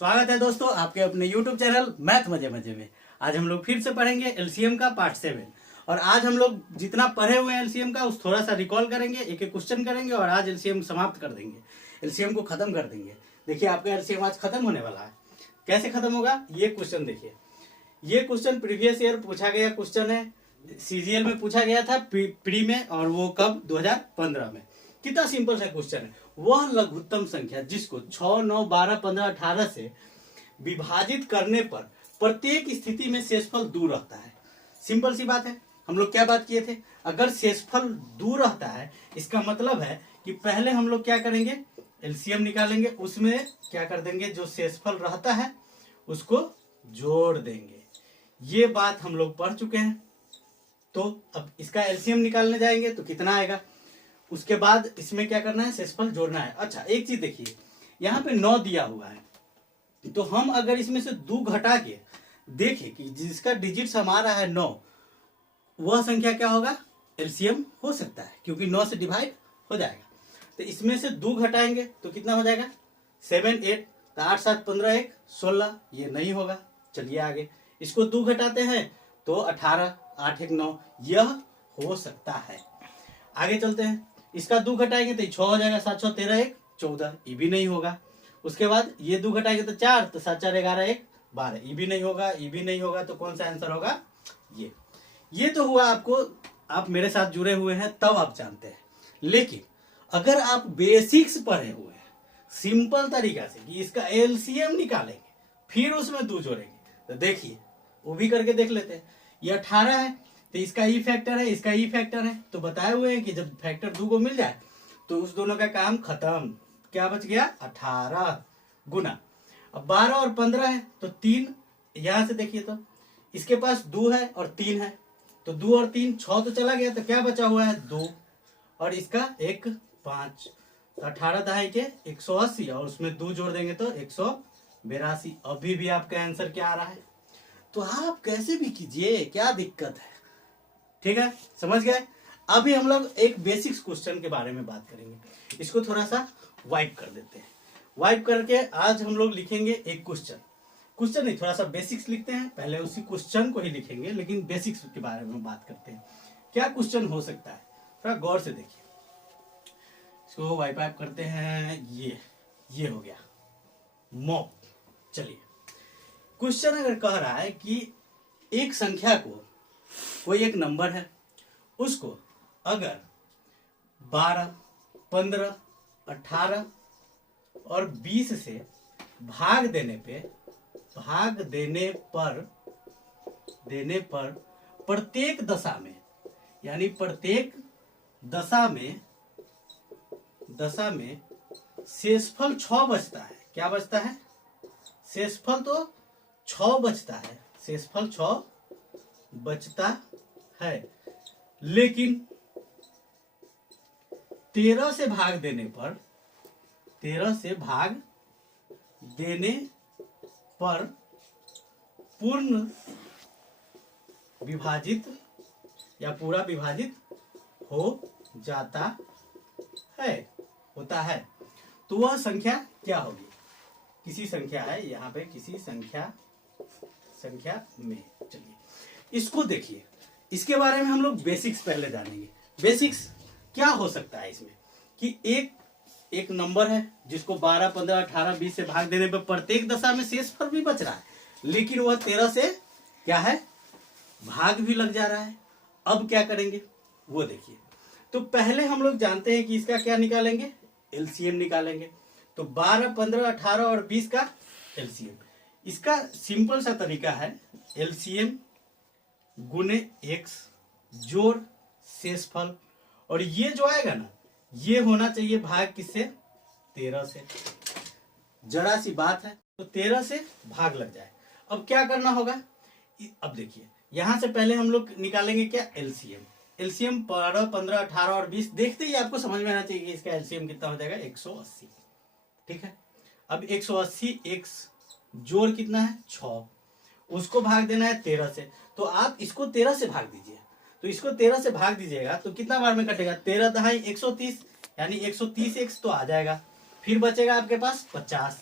स्वागत है दोस्तों आपके अपने YouTube चैनल मैथ मजे मजे में। आज हम लोग फिर से पढ़ेंगे एलसीएम का पार्ट 7। और आज हम लोग जितना पढ़े हुए हैं एलसीएम का उस थोड़ा सा रिकॉल करेंगे, एक एक क्वेश्चन करेंगे और आज एलसीएम समाप्त कर देंगे, एलसीएम को खत्म कर देंगे। देखिए आपका एलसीएम आज खत्म होने वाला है। कैसे खत्म होगा ये क्वेश्चन देखिए। ये क्वेश्चन प्रीवियस ईयर पूछा गया क्वेश्चन है, सीजीएल में पूछा गया था प्री में, और वो कब 2015 में। कितना सिंपल सा क्वेश्चन है। वह लघुत्तम संख्या जिसको 6, 9, 12, 15, 18 से विभाजित करने पर प्रत्येक स्थिति में शेषफल दूर रहता है। सिंपल सी बात है। हम लोग क्या बात किए थे, अगर शेषफल दूर रहता है इसका मतलब है कि पहले हम लोग क्या करेंगे, एलसीएम निकालेंगे, उसमें क्या कर देंगे, जो शेषफल रहता है उसको जोड़ देंगे। ये बात हम लोग पढ़ चुके हैं। तो अब इसका एलसीएम निकालने जाएंगे तो कितना आएगा, उसके बाद इसमें क्या करना है, शेषफल जोड़ना है। अच्छा एक चीज देखिए, यहाँ पे 9 दिया हुआ है, तो हम अगर इसमें से 2 घटा के देखें कि जिसका डिजिट्स हमारा है 9, वह संख्या क्या होगा, एलसीएम हो सकता है, क्योंकि 9 से डिवाइड हो जाएगा। तो इसमें से 2 घटाएंगे तो कितना हो जाएगा, 7, 8, तो 8, 7, 15, 1, 16, ये नहीं होगा। चलिए आगे, इसको 2 घटाते हैं तो 18, 8, 1, 9, यह हो सकता है। आगे चलते हैं, इसका 2 घटाएंगे तो 6 हो जाएगा, 7, 6, 13, 1, 14, ये भी नहीं होगा। उसके बाद ये 2 घटाएंगे तो 4, तो 7, 4, 11, 1, 12, ये भी नहीं होगा, ये भी नहीं होगा। तो कौन सा आंसर होगा, ये तो हुआ आपको, आप मेरे साथ जुड़े हुए हैं तब आप जानते हैं। लेकिन अगर आप बेसिक्स पढ़े हुए हैं, सिंपल तरीका से कि इसका एलसीएम निकालेंगे फिर उसमें 2 जोड़ेंगे, तो देखिए वो भी करके देख लेते हैं। ये 18 है तो इसका ई फैक्टर है, इसका ई फैक्टर है, तो बताए हुए हैं कि जब फैक्टर 2 को मिल जाए तो उस दोनों का काम खत्म। क्या बच गया, 18 गुना। अब 12 और 15 है तो 3, यहां से देखिए तो इसके पास 2 है और 3 है, तो 2 और 3 6 तो चला गया, तो क्या बचा हुआ है 2, और इसका 1, 5, तो 18 दहाई के 180, और उसमें 2 जोड़ देंगे तो 182। अभी भी आपका आंसर क्या आ रहा है, तो आप कैसे भी कीजिए, क्या दिक्कत है। ठीक है, समझ गए। अभी हम लोग एक बेसिक्स क्वेश्चन के बारे में बात करेंगे। इसको थोड़ा सा वाइप कर देते हैं। वाइप करके आज हम लोग लिखेंगे एक क्वेश्चन नहीं, थोड़ा सा बेसिक्स लिखते हैं, पहले उसी क्वेश्चन को ही लिखेंगे, लेकिन बेसिक्स के बारे में बात करते हैं। क्या क्वेश्चन हो सकता है, थोड़ा गौर से देखिए। इसको वाइप आइप करते हैं। ये हो गया मॉप। चलिए, क्वेश्चन अगर कह रहा है कि एक संख्या को, कोई एक नंबर है, उसको अगर 12, 15, 18 और 20 से भाग देने पर प्रत्येक दशा में, यानी प्रत्येक दशा में शेषफल 6 बचता है। क्या बचता है, शेषफल तो 6 बचता है, शेषफल 6 बचता है, लेकिन 13 से भाग देने पर पूर्ण विभाजित या पूरा विभाजित हो जाता है, होता है। तो वह संख्या क्या होगी, किसी संख्या है यहाँ पे, किसी संख्या में। चलिए इसको देखिए, इसके बारे में हम लोग बेसिक्स पहले जानेंगे। बेसिक्स क्या हो सकता है इसमें, कि एक नंबर है जिसको 12, 15, 18, 20 से भाग देने पर प्रत्येक दशा में शेषफल भी बच रहा है, लेकिन वह 13 से क्या है, भाग भी लग जा रहा है। अब क्या करेंगे वो देखिए। तो पहले हम लोग जानते हैं कि इसका क्या निकालेंगे, एलसीएम निकालेंगे। तो 12, 15, 18 और 20 का एलसीएम, इसका सिंपल सा तरीका है, एलसीएम गुने एक्स जोड़ शेषफल, और ये जो आएगा ना, ये होना चाहिए भाग किससे, 13 से। जरा सी बात है, तो 13 से भाग लग जाए। अब क्या करना होगा, अब देखिए यहां से पहले हम लोग निकालेंगे क्या, एलसीएम 12, 15, 18 और 20। देखते ही आपको समझ में आना चाहिए कि इसका एलसीएम कितना हो जाएगा, 180। ठीक है, अब 180 एक्स जोड़ कितना है 6, उसको भाग देना है 13 से, तो आप इसको 13 से भाग दीजिए। तो इसको 13 से भाग दीजिएगा तो कितना बार में कटेगा, 13 दहाई 130, यानी 130 एक्स तो आ जाएगा। फिर बचेगा आपके पास 50,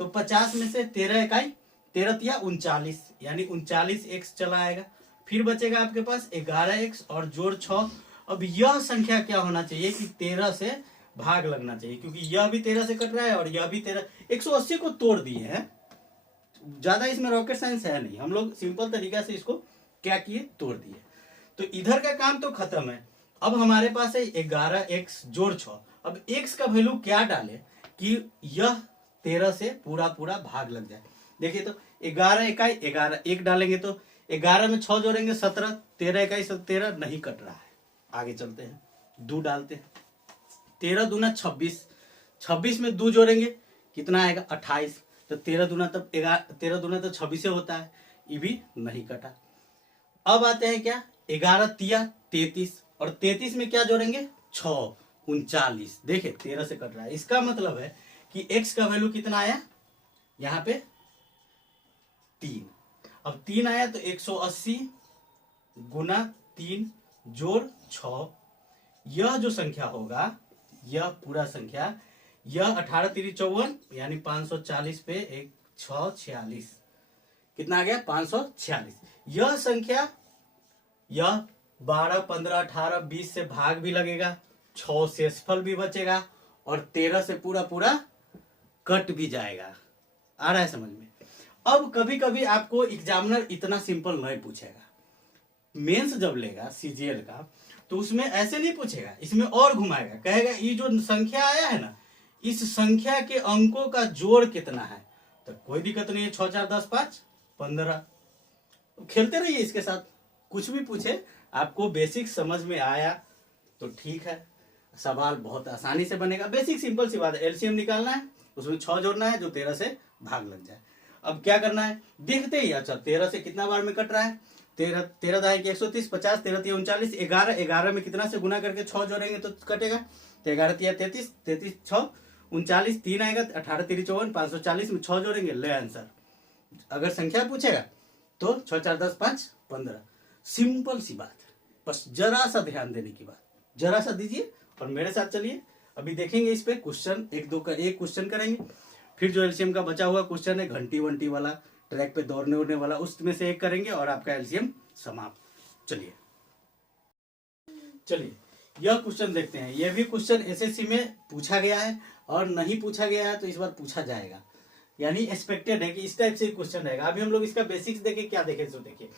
तो 50 में से 13 इकाई 13 या 39, यानी 39x चला आएगा। फिर बचेगा आपके पास 11x और जोड़ 6। अब यह संख्या क्या होना चाहिए कि 13 से भाग लगना चाहिए, क्योंकि यह भी 13 से कट रहा है और यह भी 13। 180 को तोड़ दिए हैं, ज्यादा इसमें रॉकेट साइंस है नहीं, हम लोग सिंपल तरीका से इसको क्या किए, तोड़ दिए। तो इधर का काम तो खत्म है। अब हमारे पास है 11x जोड़ 6। अब x का वैल्यू क्या डाले कि यह 13 से पूरा पूरा भाग लग जाए। देखिए तो 11 इकाई 11, एक डालेंगे तो 11 में 6 जोड़ेंगे 17, 13 इकाई 13 नहीं कट रहा है। आगे चलते हैं, 2 डालते हैं, 13 दूना 26, 26 में 2 जोड़ेंगे कितना आएगा 28, तो 13 दूना तब 13 दूना तो 26 होता है, ये भी नहीं कटा। अब आते हैं क्या 11 तिया 33, और 33 में क्या जोड़ेंगे 6, 39। देखे 13 से कट रहा है, इसका मतलब है कि x का वैल्यू कितना आया यहाँ पे 3। अब 3 आया तो 180 गुना 3 जोड़ 6, यह जो संख्या होगा, यह पूरा संख्या, यह 18 3 54 यानी 540 पे 1 6 46, कितना आ गया 546। यह संख्या, यह 12 15 18 20 से भाग भी लगेगा, 6 शेषफल भी बचेगा और 13 से पूरा पूरा कट भी जाएगा। आ रहा है समझ में। अब कभी कभी आपको एग्जामिनर इतना सिंपल नहीं पूछेगा, मेंस जब लेगा सीजीएल का तो उसमें ऐसे नहीं पूछेगा, इसमें और घुमाएगा, कहेगा ये जो संख्या आया है ना, इस संख्या के अंकों का जोड़ कितना है। तो कोई दिक्कत नहीं है, 6 4 10 5 15, खेलते रहिए इसके साथ, कुछ भी पूछे, आपको बेसिक समझ में आया तो ठीक है, सवाल बहुत आसानी से बनेगा। बेसिक सिंपल सी बात है, एलसीएम निकालना है, उसमें 6 जोड़ना है जो 13 से भाग लग जाए। अब क्या करना है, देखते ही, अच्छा 13 से कितना बार में कट रहा है, 13 दाएं 130, 50, 13 3 39, 11, 11 में कितना से गुना करके 6 जोड़ेंगे तो कटेगा, तो 11 3 33, 33 6 39, 3 आएगा, 18 3 54, 540 में 6 जोड़ेंगे, ले आंसर। अगर संख्या पूछेगा तो 6 4 10 5 15, सिंपल सी बात है, बस जरा सा ध्यान देने की बात, जरा सा दीजिए और मेरे साथ चलिए। अभी देखेंगे इस पे क्वेश्चन, एक क्वेश्चन करेंगे, फिर जो एलसीएम का बचा हुआ क्वेश्चन है घंटी वंटी वाला, ट्रैक पे दौड़ने उड़ने वाला, उसमें से एक करेंगे और आपका एलसीएम समाप्त। चलिए यह क्वेश्चन देखते हैं। यह भी क्वेश्चन एसएससी में पूछा गया है और नहीं पूछा गया है तो इस बार पूछा जाएगा, यानी एक्सपेक्टेड है कि इस टाइप से क्वेश्चन रहेगा। अभी हम लोग इसका बेसिक्स देखे, क्या देखे तो देखिए,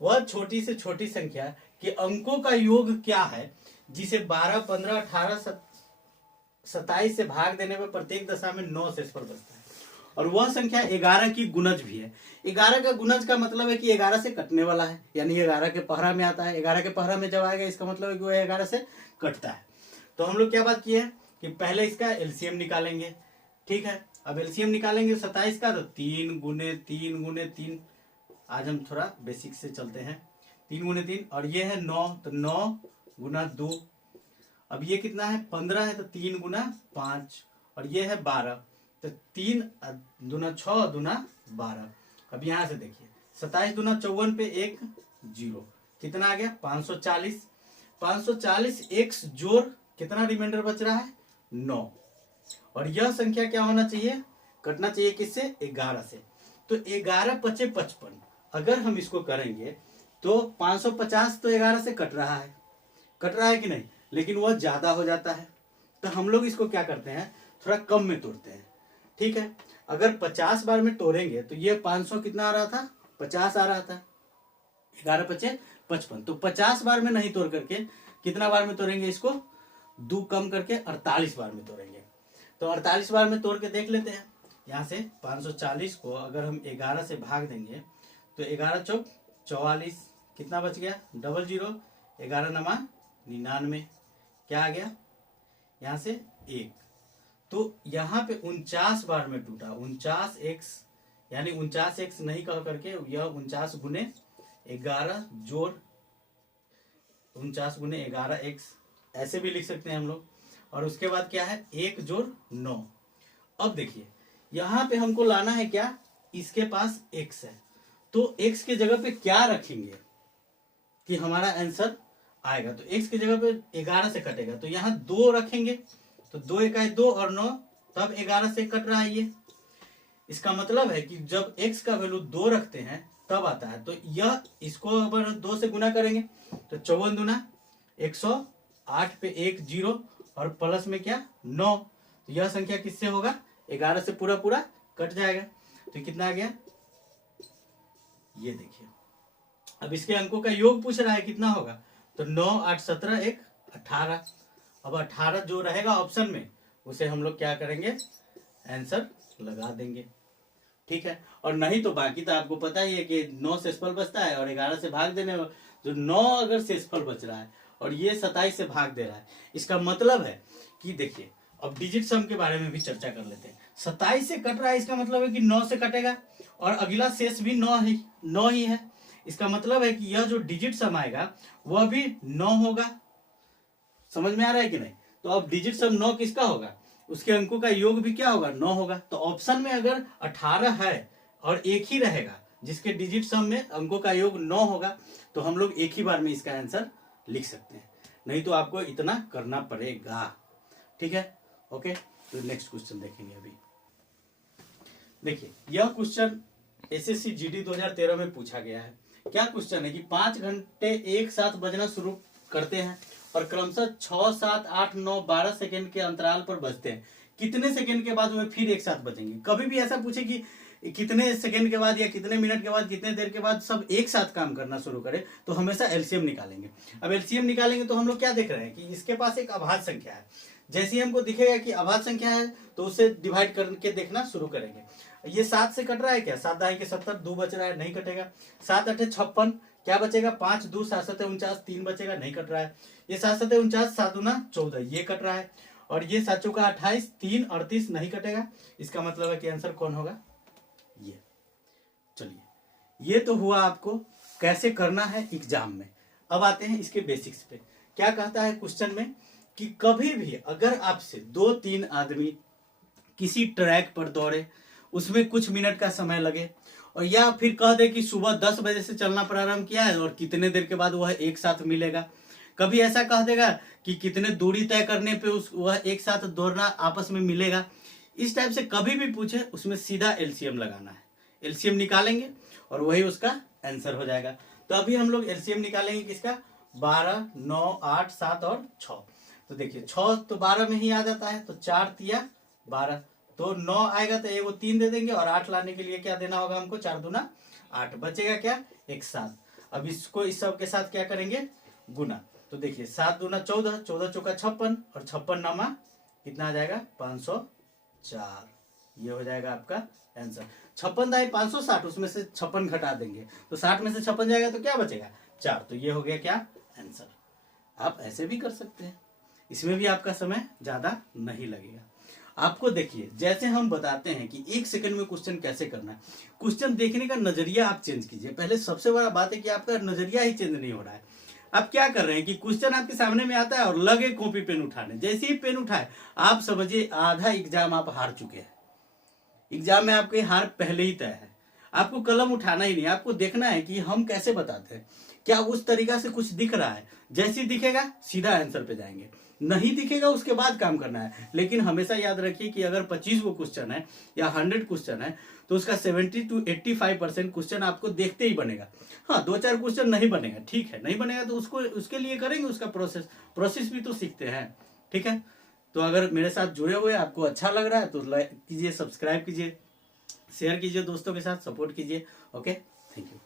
वह छोटी से छोटी संख्या के अंकों का योग क्या है जिसे 12 15 18 27 से भाग देने पर प्रत्येक दशा में 9 शेषफल बचता है, और वह संख्या 11 की गुणज भी है। 11 का गुणज का मतलब है कि 11 से कटने वाला है, यानी 11 के पहरा में आता है, 11 के पहरा में जब आएगा इसका मतलब है कि वह 11 से कटता है। तो हम लोग क्या बात किए हैं कि पहले इसका एलसीएम निकालेंगे, ठीक है। अब एलसीएम निकालेंगे 27 का, तो 3 गुने 3 गुने 3, आज हम थोड़ा बेसिक से चलते हैं, 3 गुने 3, और ये है 9, तो 9 गुना 2, अब ये कितना है 15 है, तो 3 गुना 5, और ये है 12, तो 3 दूना 6 दूना 12। अब यहां से देखिए 27 दूना 54 पे 1 0, कितना आ गया 540। 540 x जोड़ कितना रिमाइंडर बच रहा है 9, और यह संख्या क्या होना चाहिए, कटना चाहिए किससे 11 से, तो 11 पचे 55। अगर हम इसको करेंगे तो 550 तो 11 से कट रहा है कि नहीं, लेकिन वह ज्यादा हो जाता है, तो हम लोग इसको क्या करते हैं थोड़ा कम में तोड़ते हैं, ठीक है। अगर 50 बार में तोड़ेंगे तो ये 500 कितना आ रहा था 50 आ रहा था, 11 पचे 55, तो 50 बार में नहीं तोड़ करके कितना बार में तोड़ेंगे इसको, 2 कम करके 48 बार में तोड़ेंगे। तो 48 बार में तोड़ के देख लेते हैं। यहाँ से 540 को अगर हम 11 से भाग देंगे तो 11 चौक 44, कितना बच गया 00, 11 नमा 99, क्या आ गया यहाँ से 1, तो यहाँ पे 49 बार में टूटा, 49x, यानी 49x नहीं कह करके यह 49 गुने 11 जोड़ 49 गुने 11x ऐसे भी लिख सकते हैं हम लोग, और उसके बाद क्या है 1 जोड़ 9। अब देखिए यहाँ पे हमको लाना है क्या, इसके पास x है, तो x के जगह पे क्या रखेंगे कि हमारा आंसर आएगा, तो x की जगह पे 11 से कटेगा, तो यहाँ 2 रखेंगे, तो 2 इकाई 2 और 9, तब 11 से कट रहा है ये। इसका मतलब है कि जब x का वैल्यू 2 रखते हैं तब आता है। तो यह इसको अगर 2 से गुना करेंगे तो 54 दूना 108 पे 1 0 और प्लस में क्या 9। तो यह संख्या किससे होगा 11 से पूरा पूरा कट जाएगा। तो कितना आ गया ये देखिए। अब इसके अंकों का योग पूछ रहा है कितना होगा, तो 9 8 17 1 18। अब 18 जो रहेगा ऑप्शन में उसे हम लोग क्या करेंगे आंसर लगा देंगे। ठीक है। और नहीं तो बाकी तो आपको पता ही है कि 9 शेषफल बचता है और 11 से भाग देने जो 9 अगर शेषफल बच रहा है और ये 27 से भाग दे रहा है, इसका मतलब है कि देखिए अब डिजिट सम के बारे में भी चर्चा कर लेते हैं। 27 से कट रहा है, इसका मतलब है कि 9 से कटेगा और अगला शेष भी 9 ही है। इसका मतलब है कि यह जो डिजिट सम आएगा वह भी 9 होगा। समझ में आ रहा है कि नहीं? तो अब डिजिट सम 9 किसका होगा, उसके अंकों का योग भी क्या होगा 9 होगा। तो ऑप्शन में अगर 18 है और एक ही रहेगा जिसके डिजिट सम में अंकों का योग 9 होगा तो हम लोग एक ही बार में इसका आंसर लिख सकते हैं, नहीं तो आपको इतना करना पड़ेगा। ठीक है, ओके। तो नेक्स्ट क्वेश्चन देखेंगे। अभी देखिए यह क्वेश्चन एसएससी जीडी 2013 में पूछा गया है। क्या क्वेश्चन है कि 5 घंटे एक साथ बजना शुरू करते हैं और क्रमशः 6 7 8 9 12 सेकंड के अंतराल पर बजते हैं। कितने सेकंड के बाद वे फिर एक साथ बजेंगे? कभी भी ऐसा पूछे कि कितने सेकंड के बाद या कितने मिनट के बाद कितने देर के बाद सब एक साथ काम करना शुरू करे, तो हमेशा एलसीएम निकालेंगे। अब एलसीएम निकालेंगे तो हम लोग क्या देख रहे हैं कि इसके पास एक अभाज्य संख्या है। जैसे ही हमको दिखेगा कि अभाज्य संख्या है तो उसे डिवाइड करके देखना शुरू करेंगे। ये 7 से कट रहा है क्या? 7 दाई के 70, 2 बच रहा है, नहीं कटेगा। 7 8 56, क्या बचेगा 5 2 7 7 49, 3 बचेगा, नहीं कट रहा है। ये 7 7 49, 7 दूना 14, ये कट रहा है। और ये 7 चौका 28, 3 38, नहीं कटेगा। इसका मतलब है कि आंसर कौन होगा ये। चलिए ये तो हुआ आपको कैसे करना है एग्जाम में। अब आते हैं इसके बेसिक्स पे। क्या कहता है क्वेश्चन में कि कभी भी अगर आपसे 2-3 आदमी किसी ट्रैक पर दौड़े, उसमें कुछ मिनट का समय लगे और या फिर कह दे कि सुबह 10 बजे से चलना प्रारंभ किया है और कितने देर के बाद वह एक साथ मिलेगा। कभी ऐसा कह देगा कि कितने दूरी तय करने पे वह एक साथ दौड़ना आपस में मिलेगा। इस टाइप से कभी भी पूछे उसमें सीधा एलसीएम लगाना है। एलसीएम निकालेंगे और वही उसका आंसर हो जाएगा। तो अभी हम लोग एलसीएम निकालेंगे किसका, 12 9 8 7 और 6। तो देखिए 6 तो 12 में ही आ जाता है, तो 4 तिया 12, तो 9 आएगा तो एगो 3 दे देंगे और 8 लाने के लिए क्या देना होगा हमको, 4 दूना 8, बचेगा क्या एक 7। अब इसको इस सब के साथ क्या करेंगे गुना। तो देखिए 7 दूना 14, 14 चौका 56 और 56 नामा कितना आ जाएगा 504। ये हो जाएगा आपका आंसर। 56 दाई 560, उसमें से 56 घटा देंगे तो 60 में से 56 जाएगा तो क्या बचेगा 4। तो ये हो गया क्या आंसर। आप ऐसे भी कर सकते हैं, इसमें भी आपका समय ज्यादा नहीं लगेगा। आपको देखिए जैसे हम बताते हैं कि 1 सेकंड में क्वेश्चन कैसे करना है, क्वेश्चन देखने का नजरिया आप चेंज कीजिए। पहले सबसे बड़ा बात है कि आपका नजरिया ही चेंज नहीं हो रहा है। आप क्या कर रहे हैं कि क्वेश्चन आपके सामने में आता है और लगे कॉपी पेन उठाने, जैसे ही पेन उठाए आप समझिए आधा एग्जाम आप हार चुके हैं। एग्जाम में आपकी हार पहले ही तय है। आपको कलम उठाना ही नहीं, आपको देखना है कि हम कैसे बताते हैं। क्या उस तरीका से कुछ दिख रहा है, जैसे ही दिखेगा सीधा आंसर पे जाएंगे, नहीं दिखेगा उसके बाद काम करना है। लेकिन हमेशा याद रखिए कि अगर 25 वो क्वेश्चन है या 100 क्वेश्चन है तो उसका 70 to 85% क्वेश्चन आपको देखते ही बनेगा। हाँ 2-4 क्वेश्चन नहीं बनेगा, ठीक है, नहीं बनेगा तो उसको उसके लिए करेंगे उसका प्रोसेस भी तो सीखते हैं। ठीक है, तो अगर मेरे साथ जुड़े हुए आपको अच्छा लग रहा है तो लाइक कीजिए, सब्सक्राइब कीजिए, शेयर कीजिए दोस्तों के साथ, सपोर्ट कीजिए। Okay, thank you.